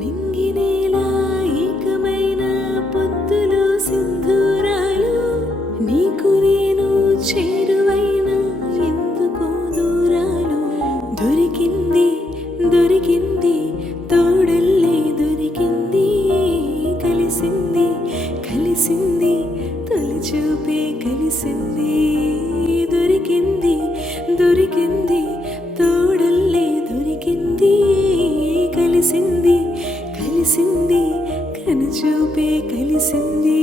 నింగినేలా ఏకమైన పొద్దులో సింధూరాలు నీకు నేను చేరువైన ఎందుకో దూరాలు దొరికింది దొరికింది తోడల్లే దొరికింది కలిసింది కలిసింది తొలి చూపే కలిసింది దొరికింది దొరికింది తోడల్లే దొరికింది కలిసింది కలిసింది కనుచూపే కలిసింది.